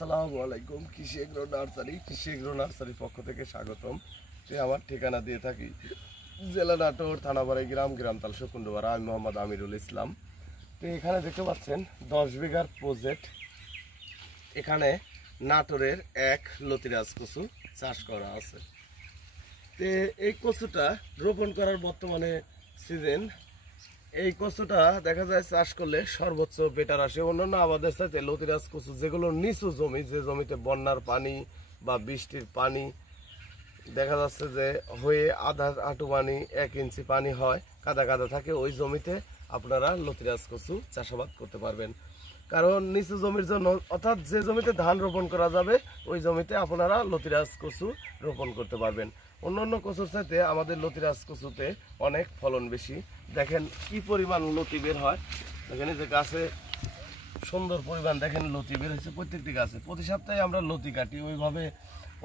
আসসালামু আলাইকুম। কৃষি এগ্রো নার্সারি পক্ষ থেকে স্বাগতম। আমার ঠিকানা দিয়ে থাকি জেলা নাটোর, থানাবাড়ি গ্রাম তালসো কুন্ডুপাড়া। আমি মোহাম্মদ আমিরুল ইসলাম। তো এখানে দেখতে পাচ্ছেন 10 বিঘার প্রজেক্ট। এখানে নাটোরের এক লতিরাজ কচু চাষ করা আছে। তো এই কচুটা রোপণ করার বর্তমানে সিজন। এই কচুটা দেখা যায় চাষ করলে সর্বোচ্চ বেটার আসে। অন্যান্য আমাদের সাথে লতিরাজ কচু যেগুলো নিচু জমি, যে জমিতে বন্যার পানি বা বৃষ্টির পানি দেখা যাচ্ছে যে হয়ে আধা হাঁটু পানি 1 ইঞ্চি পানি হয়, কাদা কাদা থাকে, ওই জমিতে আপনারা লতিরাজ কচু চাষাবাদ করতে পারবেন। কারণ নিচু জমির জন্য, অর্থাৎ যে জমিতে ধান রোপণ করা যাবে ওই জমিতে আপনারা লতিরাজ কচু রোপণ করতে পারবেন। অন্যান্য কচুর সাথে আমাদের লতিরাজ কচুতে অনেক ফলন বেশি। দেখেন কি পরিমাণ লতি বের হয়। এখানে যে গাছে সুন্দর পরিমাণ দেখেন লতি বের হয়েছে প্রত্যেকটি গাছে। প্রতি সপ্তাহে আমরা লতি কাটি। ওইভাবে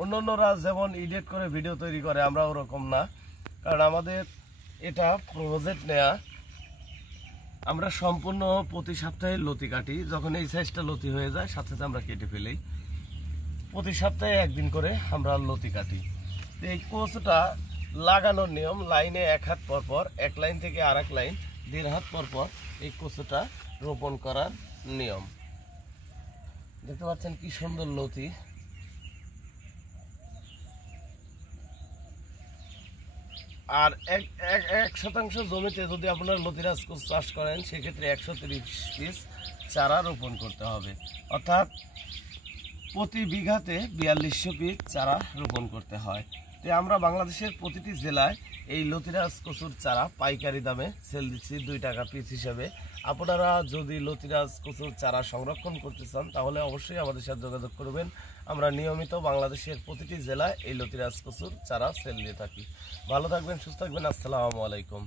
অন্যান্যরা যেমন এডিট করে ভিডিও তৈরি করে, আমরা ওরকম না। কারণ আমাদের এটা প্রজেক্ট নেয়া, আমরা সম্পূর্ণ প্রতি সপ্তাহে লতি কাটি। যখন এই সাইজটা লতি হয়ে যায় সাথে সাথে আমরা কেটে ফেলি। প্রতি সপ্তাহে একদিন করে আমরা লতি কাটি। এই কচুটা লাগানোর নিয়ম, লাইনে 1 হাত পর পর, এক লাইন থেকে আর এক লাইন 1.5 হাত পর পর এই কচুটা রোপণ করার নিয়ম। দেখতে পাচ্ছেন কি সুন্দর লতি। আর এক শতাংশ জমিতে যদি আপনার লতিরাজ কচু চাষ করেন সেক্ষেত্রে 130 পিস চারা রোপণ করতে হবে। অর্থাৎ প্রতি বিঘাতে 4200 পিস চারা রোপণ করতে হয়। তো আমরা বাংলাদেশের প্রতিটি জেলায় এই লতিরাজ কচুর চারা পাইকারি দামে সেল দিচ্ছি 2 টাকা পিস হিসাবে। আপনারা যদি লতিরাজ কচুর চারা সংরক্ষণ করতে চান তাহলে অবশ্যই আমাদের সাথে যোগাযোগ করবেন। আমরা নিয়মিত বাংলাদেশের প্রতিটি জেলায় এই লতিরাজ কচুর চারা সেল দিয়ে থাকি। ভালো থাকবেন, সুস্থ থাকবেন। আসসালামু আলাইকুম।